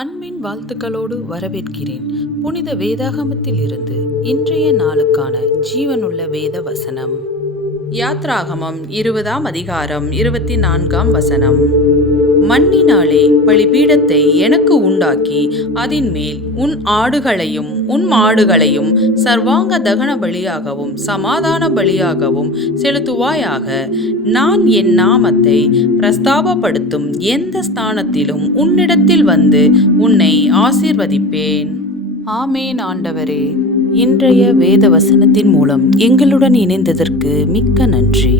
அன்பின் வாழ்த்துக்களோடு வரவேற்கிறேன். புனித வேதாகமத்தில் இருந்து இன்றைய நாளுக்கான ஜீவனுள்ள வேத வசனம். யாத்ராகமம் 20ஆம் அதிகாரம் 24ஆம் வசனம். மண்ணினாலே பலிபீடத்தை எனக்கு உண்டாக்கி அதின் மேல் உன் ஆடுகளையும் உன் மாடுகளையும் சர்வாங்க தகன பலியாகவும் சமாதான பலியாகவும் செலுத்துவாயாக. நான் என் நாமத்தை பிரஸ்தாபப்படுத்தும் எந்த ஸ்தானத்திலும் உன்னிடத்தில் வந்து உன்னை ஆசீர்வதிப்பேன். ஆமேன். ஆண்டவரே, இன்றைய வேத வசனத்தின் மூலம் எங்களுடன் இணைந்ததற்கு மிக்க நன்றி.